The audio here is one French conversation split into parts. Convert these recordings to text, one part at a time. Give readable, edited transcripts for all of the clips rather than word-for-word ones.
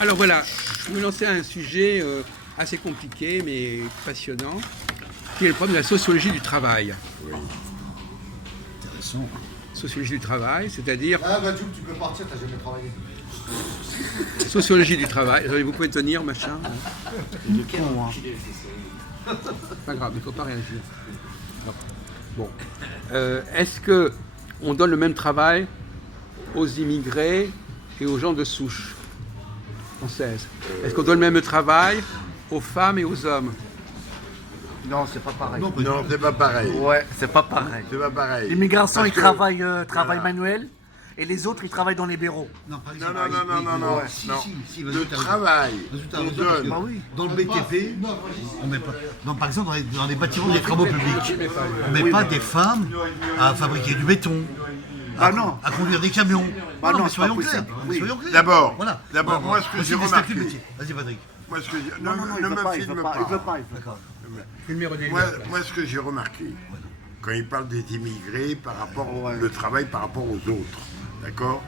Alors voilà, je vais me lancer à un sujet assez compliqué mais passionnant, qui est le problème de la sociologie du travail. Oui. Intéressant. Sociologie du travail, c'est-à-dire... Ah bah tu peux partir, t'as jamais travaillé. Sociologie du travail, vous pouvez tenir, machin. Il est con, hein. Pas grave, il ne faut pas réagir. Bon. Est-ce que on donne le même travail aux immigrés et aux gens de souche française? Est-ce qu'on donne le même travail aux femmes et aux hommes? Non, c'est pas pareil. Non, c'est pas pareil. Ouais, c'est pas pareil. C'est pas pareil. Les garçons, Parce ils que- travaillent voilà. manuel et les autres, ils travaillent dans les bureaux. Non, par Non, exemple, non. Si, non. si, Le vas-y, t'as raison. travail, Vas-y, t'as on raison, parce que donne. Bah oui. dans le BTP, on met pas. Par exemple, dans les bâtiments des travaux publics, on met pas des femmes à fabriquer du béton. Ah non. À conduire des camions. Bah non, mais c'est soyons pas clairs. possible. Oui. Soyons clairs. D'abord, Voilà. moi, ce que j'ai Vas-y, remarqué. respecte le métier. Vas-y, Patrick. Moi, ce que j'ai... Non, ne il veut me pas, il filme veut pas. pas, il veut pas. D'accord. Moi, ce que j'ai remarqué, quand il parle des immigrés par rapport le travail par rapport aux autres, d'accord?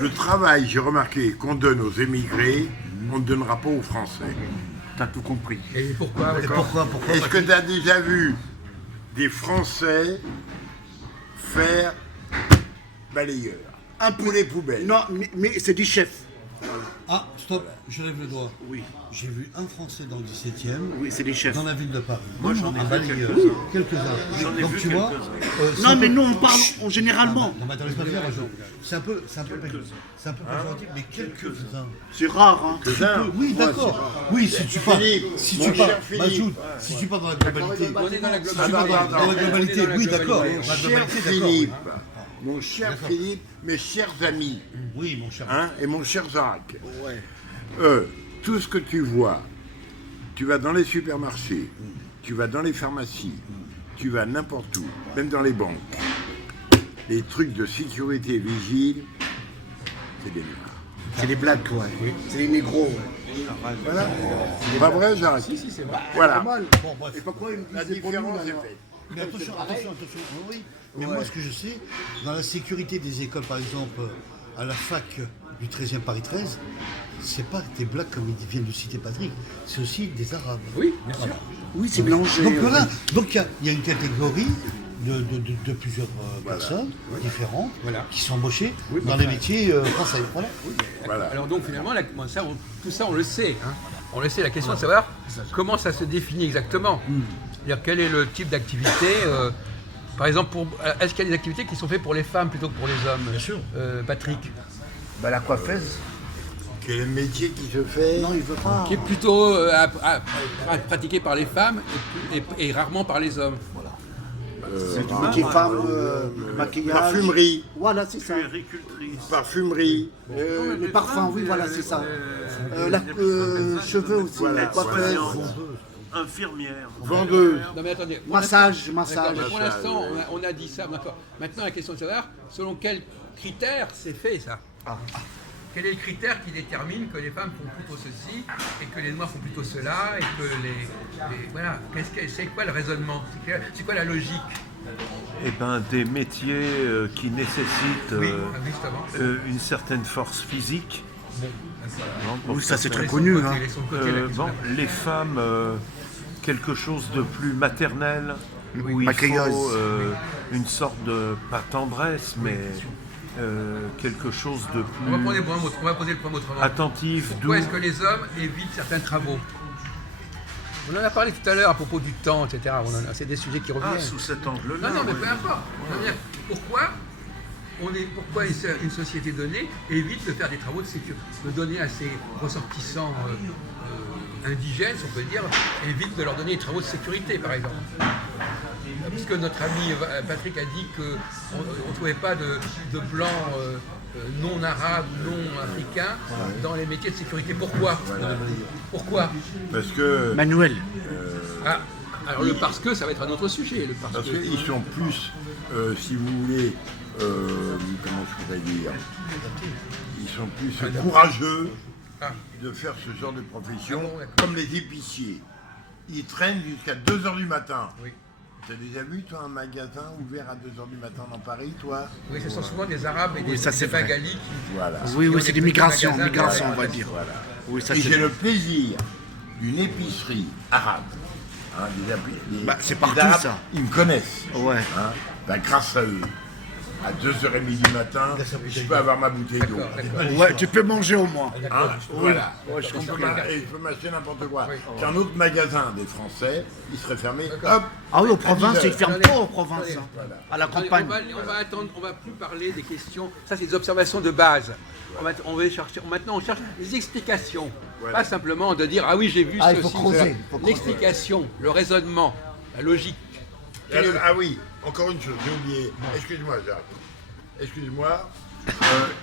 Le travail, j'ai remarqué qu'on donne aux émigrés, on ne donnera pas aux Français. T'as tout compris. Et pourquoi Et encore pourquoi Est-ce que tu as déjà vu des Français faire balayeur pour les poubelles? Non, mais c'est du chef. Ah, stop, je lève le doigt. Oui. J'ai vu un Français dans le 17e, Oui, c'est des chefs. dans la ville de Paris. Moi, j'en ai balayeur. Quelques-uns. Donc, tu vois. Non, mais nous, on parle généralement. Non, mais attends, laisse-moi dire, Jean. C'est un peu péjoratif, mais quelques-uns. C'est rare, hein. Oui, d'accord. Oui, si tu pars, si mon tu pars, cher Philippe. Majoud, si tu pars dans la globalité, On est dans la si tu globalité. pars dans la globalité, oui, d'accord. Mon La cher globalité, d'accord. Philippe, mon cher Philippe, mes chers amis, Oui, mon cher. hein, et mon cher Jacques, Ouais. tout ce que tu vois, tu vas dans les supermarchés, tu vas dans les pharmacies, tu vas n'importe où, même dans les banques, les trucs de sécurité vigile, c'est des noirs. C'est des blagues, ouais. C'est des négros, ouais. Voilà. C'est pas vrai, Jacques? Si, c'est vrai. Voilà. Bon, bref. Et pourquoi ils me La disent c'est pour nous, différence là, est non? faite. Mais attention. Oui. Mais moi, ce que je sais, dans la sécurité des écoles, par exemple, à la fac du 13e Paris 13, c'est pas des blacks comme ils viennent de citer Patrick, c'est aussi des Arabes. Oui, bien sûr. Oui, c'est mélangé. Donc voilà, donc il y a une catégorie de plusieurs personnes différentes qui sont embauchées dans les métiers français. Voilà. Voilà. Alors donc finalement, tout ça on le sait. Hein. On le sait, la question de savoir comment ça se définit exactement. C'est-à-dire quel est le type d'activité par exemple, est-ce qu'il y a des activités qui sont faites pour les femmes plutôt que pour les hommes? Bien sûr. Patrick, Bah, la coiffeuse. Quel est le métier qui se fait? Non, il veut pas. qui est plutôt pratiqué par les femmes et rarement par les hommes. C'est du métier femme, maquillage. Parfumerie. Voilà, c'est ça. Parfumerie. Les parfums, oui, voilà, c'est ça. Cheveux aussi, Voilà, coiffeuse. Infirmière. Vendeuse. Non mais attendez. Massage. D'accord, pour l'instant, on a dit ça. D'accord. Maintenant, la question de savoir selon quels critères c'est fait ça. Quel est le critère qui détermine que les femmes font plutôt ceci et que les noirs font plutôt cela et que voilà. C'est quoi le raisonnement? C'est quoi la logique? Eh ben, des métiers qui nécessitent Justement. une certaine force physique. Non, pour Oui, ça c'est très Laissons connu. de côté, Hein. laissons de côté la question. les femmes, quelque chose de plus maternel, où il Maquilleuse. faut une sorte de, pas tendresse, mais quelque chose de On va plus poser le problème autrement. attentif, doux. Pourquoi est-ce que les hommes évitent certains travaux? On en a parlé tout à l'heure à propos du temps, etc. C'est des sujets qui reviennent. Ah, sous cet angle-là. Non, mais oui. peu importe. Je veux dire, pourquoi une société donnée évite de faire des travaux de sécurité, de donner à ses ressortissants indigènes, si on peut dire, évite de leur donner des travaux de sécurité, par exemple. Puisque notre ami Patrick a dit qu'on ne trouvait pas de blancs non arabes, non africains dans les métiers de sécurité. Pourquoi? Pourquoi? Parce que Manuel. Alors le parce que, ça va être un autre sujet. Le parce que. qu'ils sont plus, si vous voulez, comment je pourrais dire, ils sont plus courageux de faire ce genre de profession, Ah bon, d'accord. comme les épiciers. Ils traînent jusqu'à 2h du matin. Oui. Tu as déjà vu, toi, un magasin ouvert à 2h du matin dans Paris, toi? Oui, ce sont souvent des Arabes et des ça, c'est vrai. Bengalis qui. Voilà. Oui, ont c'est des des petits migrations, magasins, migrations, on va voilà. dire. Voilà. Oui, ça et c'est. j'ai le plaisir d'une épicerie arabe. Hein, Bah, c'est les partout, Arabes, ça. ils me connaissent. Ouais. Hein. Ben, grâce à eux, à 2h30 du matin, je peux avoir ma bouteille d'eau. Ouais, tu peux manger au moins. Hein, voilà. Ouais, je Et comprends. et je peux m'acheter n'importe quoi. Qu'un autre magasin des Français, il serait fermé, hop. Ah oui, aux provinces, ils ferment Attendez, pas aux provinces. attendez. Hein. Voilà. À la Attendez, campagne. on va attendre, on va plus parler des questions. Ça, c'est des observations de base. On va chercher. Maintenant, on cherche des explications. Voilà. Pas simplement de dire ah oui, j'ai vu Ah, il faut ceci. creuser, cela. il faut creuser. L'explication, le raisonnement, la logique. Ah oui, encore une chose, j'ai oublié. Excuse-moi, Jacques. Excuse-moi.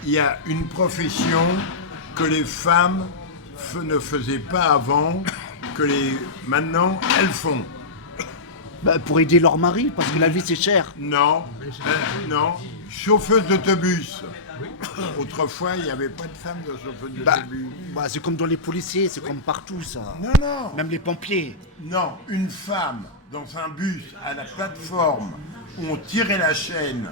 Il y a une profession que les femmes ne faisaient pas avant, maintenant elles font. Bah, pour aider leur mari, parce que la vie c'est cher. Non, non, chauffeuse d'autobus. Autrefois, il n'y avait pas de femmes de chauffeuse Bah, d'autobus. bah, c'est comme dans les policiers, c'est comme partout ça. Non, non, Même les pompiers. non, une femme dans un bus à la plateforme où on tirait la chaîne.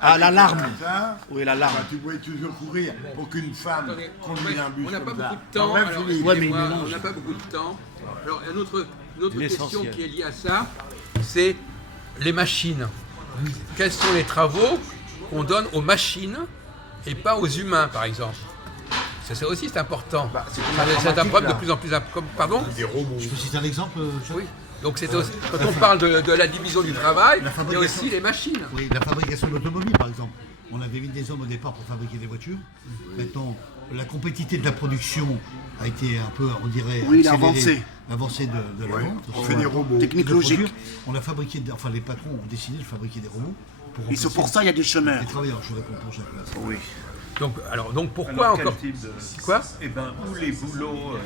Ah, avec l'alarme. comme ça, Oui, l'alarme. bah, tu pouvais toujours courir pour qu'une femme Attendez, conduise un bus on n'a pas comme ça. beaucoup de temps. Bref, alors, Philippe. Ouais, mais excusez-moi, il mélange. on n'a pas beaucoup de temps. Alors, une autre question L'essentiel. qui est liée à ça, c'est les machines. Quels sont les travaux qu'on donne aux machines et pas aux humains, par exemple? Ça aussi, c'est important. C'est un problème de plus en plus important. Pardon? Je peux citer un exemple, Jacques Oui. Donc c'est aussi, quand on parle de la division du travail, La il y a fabrication. aussi les machines. Oui, la fabrication de l'automobile, par exemple. On avait mis des hommes au départ pour fabriquer des voitures. Maintenant, la compétitivité de la production a été un peu, on dirait, Oui, il a accélérée. avancé. L'avancée de la Ouais, vente. on fait des robots. Technique De logique. produire. On a fabriqué, enfin les patrons ont décidé de fabriquer des robots pour Et c'est remplacer pour ça il y a des chômeurs. les travailleurs. Je réponds pour Jacques. Là. Oui. Donc pourquoi Alors, quel encore type de... Quoi Eh ben, ou les boulots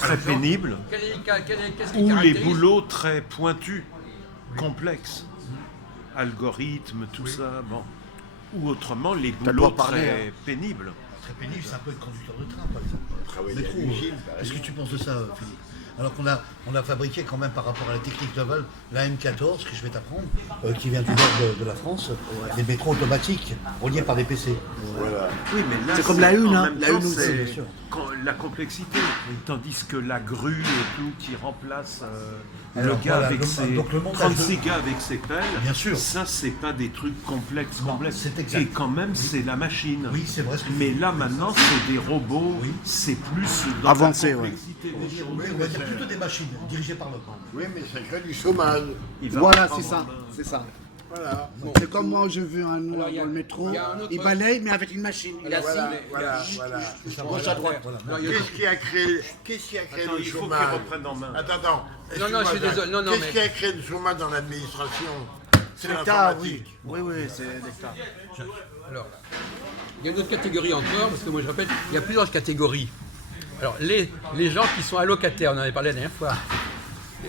très pénibles, Qu'est-ce qui ou les caractérise boulots très pointus, complexes. Algorithmes, tout ça, bon. Ou autrement, les T'as le boulots droit de parler, très pénibles. Très pénible, c'est un peu le conducteur de train, par exemple. Travailler Métro, à l'usine, par qu'est-ce que exemple. tu penses de ça, Philippe? Alors qu'on a fabriqué quand même par rapport à la technique navale la M14, que je vais t'apprendre, qui vient du nord de la France, des métros automatiques reliés par des PC. Voilà. Oui, mais là, C'est comme la une, en hein, même la temps, une aussi, c'est bien sûr. la complexité. Tandis que la grue et tout qui remplace le Alors, gars voilà, avec ses donc le montage 36 gars avec ses pelles, Bien sûr. ça c'est pas des trucs complexes, Non, complexes. c'est exact. Et quand même c'est la machine. Oui, c'est vrai ce que Mais là maintenant c'est des robots, Oui. c'est plus dans Avancé, la ouais. complexité. Oui, on va dire plutôt des machines dirigées par l'homme. Oui, mais ça crée du chômage. Il va Voilà, prendre c'est ça. en main. C'est ça. Voilà. C'est comme moi, j'ai vu un noir Alors, il y a- dans le métro, il y a un autre- il balaye, mais avec une machine. Il est assis. Voilà, voilà. Gauche à droite. Non, il y a- Qu'est-ce qui a créé Attends, le il faut chômage? qu'ils reprennent en main. Attends. je suis Excuse-moi, désolé. Jacques. Non, Qu'est-ce mais- qui a créé le chômage dans l'administration? C'est L'État, l'informatique. oui. Oui, c'est l'État. Alors, il y a une autre catégorie encore, parce que moi je rappelle, il y a plusieurs catégories. Alors, les gens qui sont allocataires, on en avait parlé la dernière fois.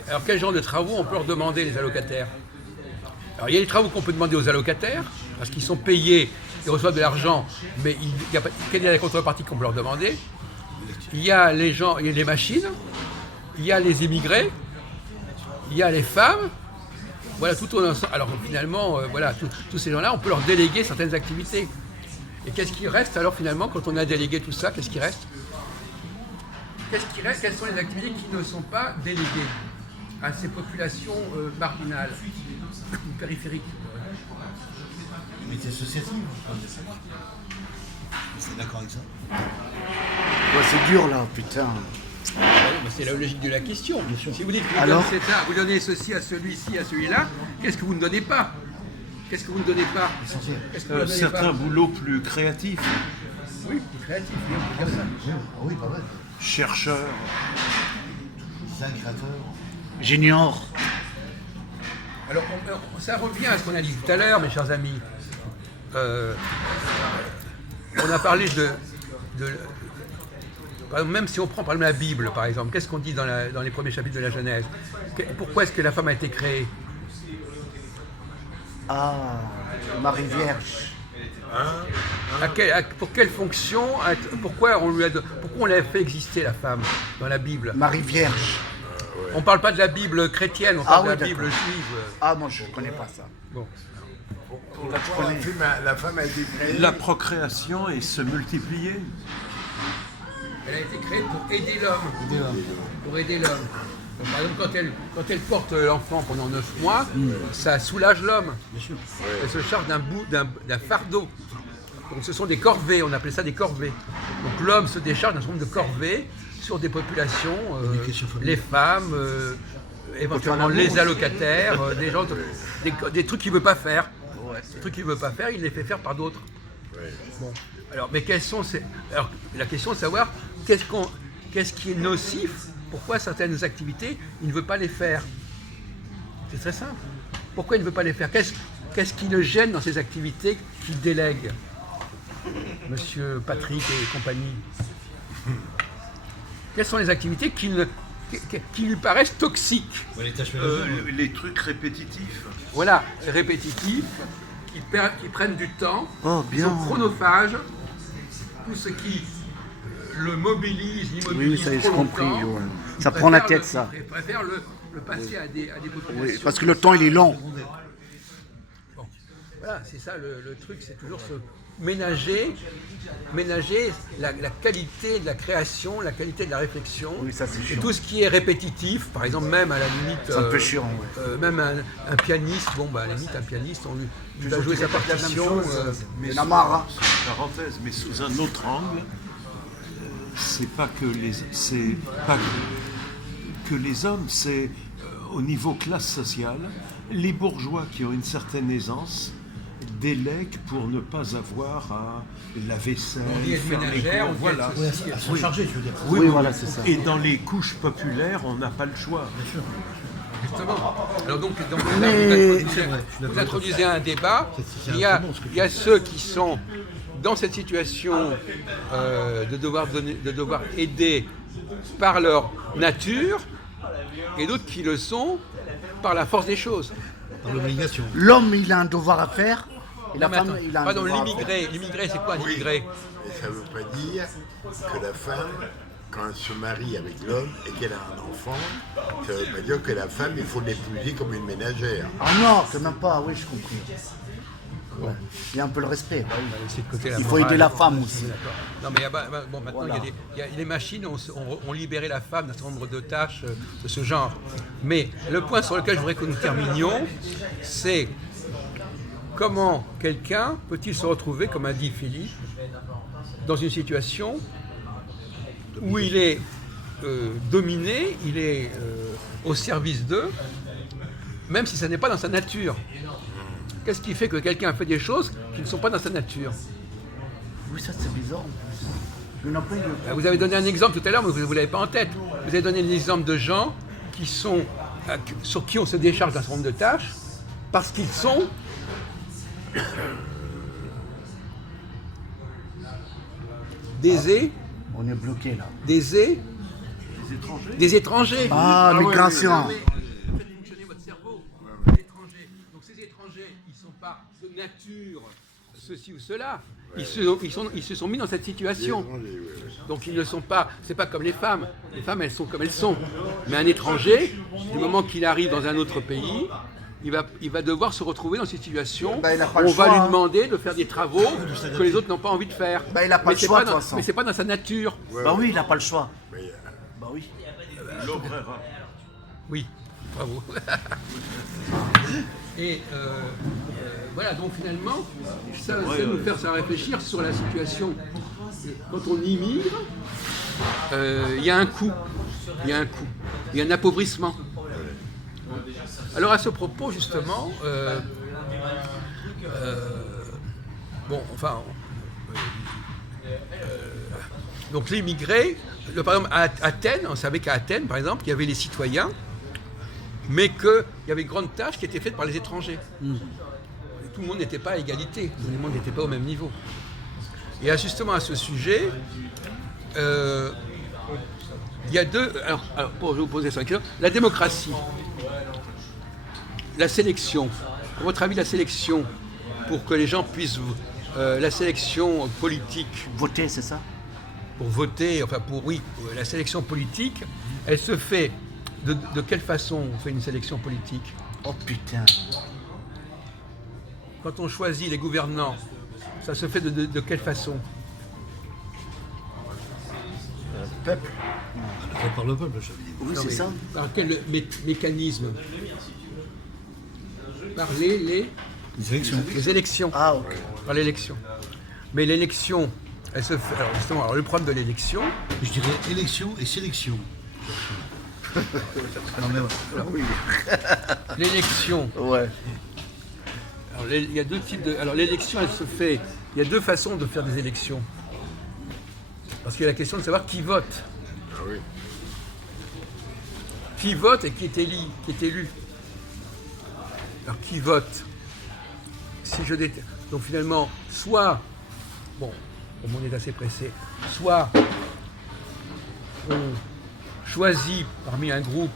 Alors, quel genre de travaux on peut leur demander, les allocataires? Alors, il y a les travaux qu'on peut demander aux allocataires, parce qu'ils sont payés, ils reçoivent de l'argent, mais quelle est la contrepartie qu'on peut leur demander? Il y a les gens, il y a les machines, il y a les immigrés, il y a les femmes. Voilà, tout au ensemble. Alors finalement, voilà, tous ces gens-là, on peut leur déléguer certaines activités. Et qu'est-ce qui reste alors finalement quand on a délégué tout ça? Qu'est-ce qui reste? Qu'est-ce qui reste? Quelles sont les activités qui ne sont pas déléguées à ces populations marginales ou périphériques? Mais c'est associatif. C'est d'accord avec ça? Ouais, c'est dur là, putain. Mais c'est la logique de la question. Si vous dites que vous Alors donnez ça, vous donnez ceci à celui-ci, à celui-là, qu'est-ce que vous ne donnez pas? Qu'est-ce que vous ne donnez pas? Essentiel. Qu'est-ce que vous ne donnez Certains pas? boulots plus créatifs, Oui, plus créatif, oui, on peut dire ça. Oui, ah oui, pas mal. chercheurs. Design créateur. Junior. Alors, ça revient à ce qu'on a dit tout à l'heure, mes chers amis. On a parlé par exemple, même si on prend par exemple la Bible, par exemple, qu'est-ce qu'on dit dans les premiers chapitres de la Genèse? Pourquoi est-ce que la femme a été créée? Ah, Marie Vierge. Pour quelle fonction? Pourquoi on l'a fait exister, la femme, dans la Bible? Marie Vierge. On ne parle pas de la Bible chrétienne, on parle de oui, la d'accord. Bible juive. Ah, moi je connais pas ça. Bon. Pourquoi la femme a été créée? La procréation et se multiplier. Elle a été créée pour aider l'homme. Pour aider l'homme. Donc, par exemple, quand elle porte l'enfant pendant 9 mois, ça soulage l'homme. Bien sûr. Elle se charge d'un fardeau. Donc ce sont des corvées, on appelait ça des corvées. Donc l'homme se décharge d'un certain nombre de corvées sur des populations, les femmes, éventuellement les allocataires, des gens, des trucs qu'il ne veut pas faire. Des trucs qu'il ne veut pas faire, il les fait faire par d'autres. Bon. Alors, mais quels sont ces... Alors, la question est de savoir qu'est-ce qui est nocif, pourquoi certaines activités, il ne veut pas les faire. C'est très simple. Pourquoi il ne veut pas les faire? Qu'est-ce qui le gêne dans ces activités qu'il délègue, Monsieur Patrick et compagnie? Quelles sont les activités qui lui paraissent toxiques? Les trucs répétitifs. Voilà, répétitifs, qui prennent du temps, Oh, qui bien. sont chronophages, tout ce qui le mobilise, l'immobilise Oui, ça y est, trop j'ai compris, longtemps. ouais. Il Ça prend la préfère tête, ça. Il préfère le passer à des populations. Oui, parce que le temps, il est long. Bon. Voilà, c'est ça le truc, c'est toujours se ménager la qualité de la création, la qualité de la réflexion. Oui, ça, c'est Et chiant. tout ce qui est répétitif, par exemple, même à la limite. C'est un peu chiant, ouais. Même un pianiste, bon, bah, à la limite, un pianiste, tu vas jouer sa partition. Il y en a marre, hein. C'est une parenthèse, mais sous un autre angle, c'est pas que les hommes, c'est au niveau classe sociale, les bourgeois qui ont une certaine aisance délèguent pour ne pas avoir à la vaisselle, On dit faire les ménagère, cours, on dit voilà. être ceci, Elles sont chargées, je veux dire. Oui, voilà, c'est ça. Et dans les couches populaires, on n'a pas le choix. Justement. Alors donc là, Mais- vous introduisez un débat. C'est Il y a un ceux qui sont dans cette situation de devoir aider par leur nature, et d'autres qui le sont par la force des choses. Par l'obligation. L'homme, il a un devoir à faire. Et la Non, mais femme, attends, il a un pardon, devoir à faire. l'immigré, c'est quoi un immigré? Mais ça ne veut pas dire que la femme, quand elle se marie avec l'homme et qu'elle a un enfant, ça ne veut pas dire que la femme, il faut l'épouser comme une ménagère. Ah non, quand même pas, oui, je comprends. Ouais. Il y a un peu le respect. bah oui. C'est de côté la Il faut morale. aider la femme aussi. D'accord. Non mais bon, maintenant Voilà. les machines ont libéré la femme d'un certain nombre de tâches de ce genre. Mais le point sur lequel je voudrais que nous terminions, c'est comment quelqu'un peut-il se retrouver, comme a dit Philippe, dans une situation où il est dominé, il est au service d'eux, même si ça n'est pas dans sa nature. Qu'est-ce qui fait que quelqu'un fait des choses qui ne sont pas dans sa nature? Oui, ça c'est bizarre en plus. Il y en a plein de... Vous avez donné un exemple tout à l'heure, mais vous ne l'avez pas en tête. Vous avez donné l'exemple de gens qui sont, sur qui on se décharge d'un certain nombre de tâches parce qu'ils sont On est bloqué là. des étrangers. Ah, migration. Non, mais faites fonctionner votre cerveau. Des étrangers. Donc ces étrangers, ils ne sont pas de nature ceci ou cela. Ils se sont mis dans cette situation. Donc ils ne sont pas, c'est pas comme les femmes. Les femmes, elles sont comme elles sont. Mais un étranger, du moment qu'il arrive dans un autre pays, il va devoir se retrouver dans cette situation. Ben, il a pas où le on va choix, lui hein. demander de faire des travaux que les autres n'ont pas envie de faire. Ben, il a pas Mais le c'est choix, pas de dans- toute façon. Mais c'est pas dans sa nature. Bah oui, il n'a pas le choix. Bah oui. L'obrera. Oui, bravo. Et voilà, donc finalement, ça nous fait ça réfléchir sur la situation. Quand on immigre, il y a un coût. Il y a un coût. Il y a un appauvrissement. Alors à ce propos, justement, donc l'immigré, par exemple à Athènes, on savait qu'à Athènes, par exemple, il y avait les citoyens, mais qu'il y avait une grande tâche qui était faite par les étrangers. Et tout le monde n'était pas à égalité, tout le monde n'était pas au même niveau. Et justement à ce sujet, il y a deux... Alors, pour vous poser ça, la démocratie, la sélection, à votre avis, la sélection, pour que les gens puissent... la sélection politique, Voter, c'est ça? pour voter, la sélection politique, elle se fait de quelle façon on fait une sélection politique? Oh putain. Quand on choisit les gouvernants, ça se fait de quelle façon? Peuple. Fait par le peuple, j'avais dit. Oui, Non, c'est mais ça. Par quel mécanisme? Par les Les élections. élections. Ah, ok. Par l'élection. Mais l'élection, elle se fait. Alors justement, alors le problème de l'élection, Je dirais élection et sélection. Non, mais voilà. l'élection. Ouais. Alors, il y a deux types de. Alors l'élection, elle se fait. Il y a deux façons de faire des élections. Parce qu'il y a la question de savoir qui vote. Ah oui. Qui vote et qui est élu. Alors qui vote? Si je donc finalement, soit, bon, comme on est assez pressé, soit on choisit parmi un groupe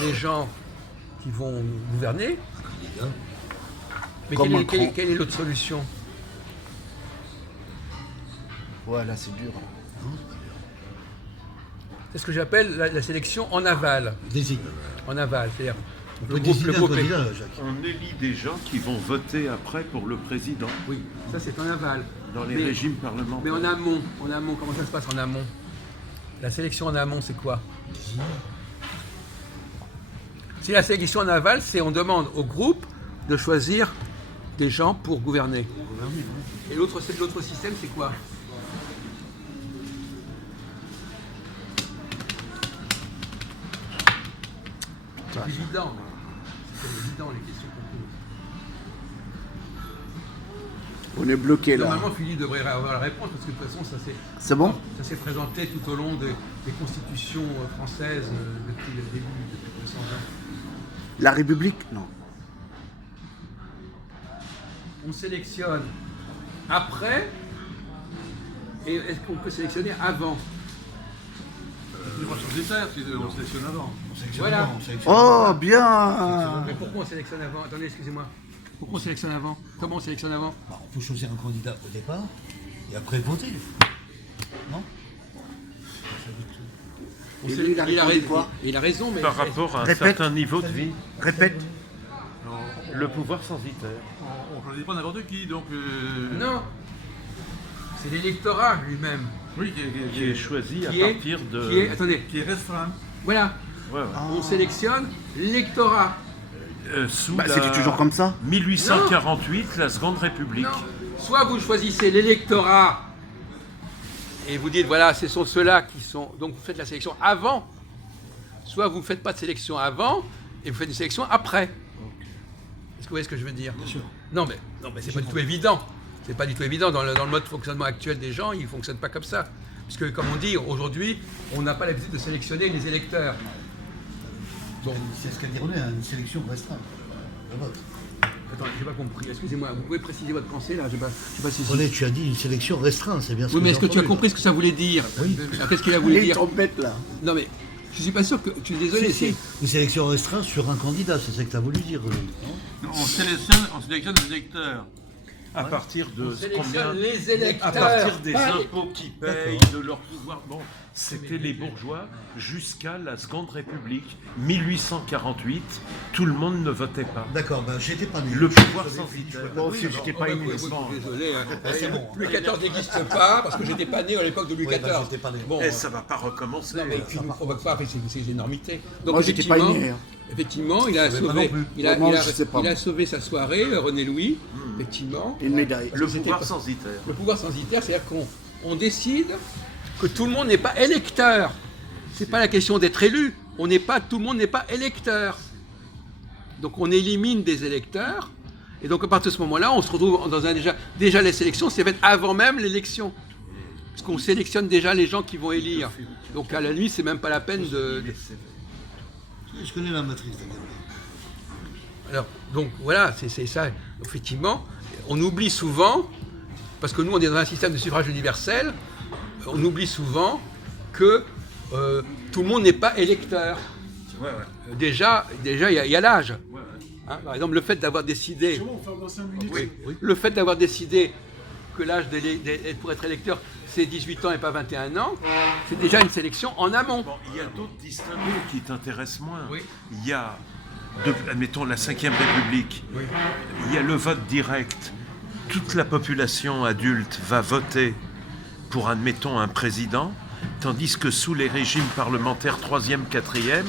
les gens qui vont gouverner, mais Comme Macron. quelle est l'autre solution? Ouais, là, c'est dur. C'est ce que j'appelle la sélection en aval. Désigne. En aval, c'est-à-dire On peut désigner un candidat, Jacques. On élit des gens qui vont voter après pour le président oui, ça c'est en aval. dans les Mais- régimes Mais parlementaires. en amont, comment ça se passe en amont? La sélection en amont, c'est quoi? Si la sélection en aval, c'est on demande au groupe de choisir des gens pour gouverner. Et l'autre système, c'est quoi? C'est évident, c'est évident les questions qu'on pose. On est bloqué là. Normalement, Philippe devrait avoir la réponse parce que de toute façon, C'est bon? ça s'est présenté tout au long des constitutions françaises depuis le début, depuis 200 ans. La République? Non. On sélectionne après et est-ce qu'on peut sélectionner avant? On sélectionne avant. Voilà. Oh, bien! Mais pourquoi on sélectionne avant? Attendez, excusez-moi. Pourquoi on sélectionne avant? Comment on sélectionne avant? Bah, on peut choisir un candidat au départ et après voter. Non? On Et sé- lui, il a répondu raison. quoi? Il a raison, mais Par rapport à un Répète. certain niveau de vie, Répète. le pouvoir censitaire. On ne choisit pas n'importe qui, donc. non. C'est l'électorat lui-même Oui, Qui est choisi à qui est, partir de. qui est- attendez, qui est restreint. voilà. Ouais, ouais. On sélectionne l'électorat. Sous Bah, la- c'était toujours comme ça. 1848, la Seconde République. Non. Soit vous choisissez l'électorat et vous dites voilà, ce sont ceux-là qui sont. Donc vous faites la sélection avant. Soit vous ne faites pas de sélection avant et vous faites une sélection après. Est-ce que vous voyez ce que je veux dire? Bien sûr. Non, mais c'est pas du tout évident. C'est pas du tout évident. Dans le mode de fonctionnement actuel des gens, ils ne fonctionnent pas comme ça. Puisque, comme on dit, aujourd'hui, on n'a pas l'habitude de sélectionner les électeurs. Donc, C'est ce qu'a dit René, hein, une sélection restreinte. Le vote. attends, j'ai pas compris. Excusez-moi, vous pouvez préciser votre pensée là? Je sais pas si. René, tu as dit une sélection restreinte, c'est bien ce Oui, que mais j'ai est-ce que tu as entendu, compris ce que ça voulait dire? Oui. Alors, qu'est-ce qu'il a voulu Il dire? trompette là. Non, mais je suis pas sûr que. Tu es désolé, Si, si. c'est. Une sélection restreinte sur un candidat, c'est ça que tu as voulu dire, René. non? On sélectionne les électeurs. À partir de On sélectionne combien les électeurs. À partir des pas les- impôts qu'ils payent, de leur pouvoir. Bon, c'était les bourgeois jusqu'à la Seconde République. 1848, tout le monde ne votait pas. D'accord, ben j'étais pas né. Le pouvoir censitaire. Moi aussi, j'étais pas né. Désolé, hein. c'est bon. Louis XIV n'existe pas parce que j'étais pas né à l'époque de Louis Oui, XIV. bah, j'étais pas né. Bon, Et ça va pas recommencer. non, mais tu ne provoques pas, c'est une énormité. Donc, Moi, j'étais pas effectivement- né, hein. Effectivement, il a savais pas sauvé, non plus. il a, Moi, il a- je sais pas. il a sauvé sa soirée, René Louis, effectivement. Une médaille. Le C'était pouvoir pas- censitaire. Le pouvoir censitaire, c'est-à-dire qu'on décide que tout le monde n'est pas électeur. C'est pas la question d'être élu. Tout le monde n'est pas électeur. Donc on élimine des électeurs. Et donc à partir de ce moment-là, on se retrouve dans un déjà les sélections, c'est fait avant même l'élection. Parce qu'on sélectionne déjà les gens qui vont élire. Donc à la nuit, c'est même pas la peine de. Je connais la matrice. Alors, donc voilà, c'est ça. Effectivement, on oublie souvent, parce que nous on est dans un système de suffrage universel, on oublie souvent que tout le monde n'est pas électeur. Déjà, il y a l'âge. Hein, par exemple, le fait d'avoir décidé, le fait d'avoir décidé que l'âge pour être électeur, c'est 18 ans et pas 21 ans, c'est déjà une sélection en amont. Bon, il y a d'autres distinguos qui t'intéressent moins. Oui. Il y a, admettons, la Ve République. Oui. Il y a le vote direct. Toute la population adulte va voter pour, admettons, un président. tandis que sous les régimes parlementaires 3e, 4e,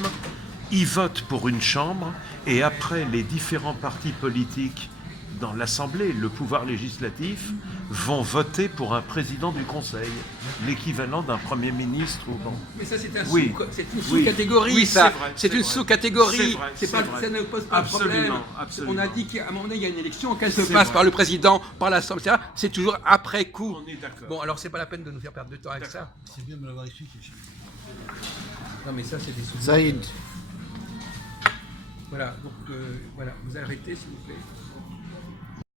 ils votent pour une chambre et après les différents partis politiques dans l'Assemblée, le pouvoir législatif, vont voter pour un président du Conseil, l'équivalent d'un Premier ministre ou bon. Mais ça, c'est Oui. une Oui. sous-catégorie, Oui, ça. c'est vrai, C'est c'est une vrai. sous-catégorie. C'est vrai. Ça ne pose pas Absolument, de problème. absolument. On a dit qu'à un moment donné, il y a une élection, qu'elle se C'est passe vrai. par le président, par l'Assemblée, etc. C'est toujours après coup. On est d'accord. Bon, alors c'est pas la peine de nous faire perdre de temps avec ça. C'est bien de me l'avoir expliqué. Non, mais ça, c'est des sous. Zaïd. Voilà, donc voilà, vous arrêtez, s'il vous plaît.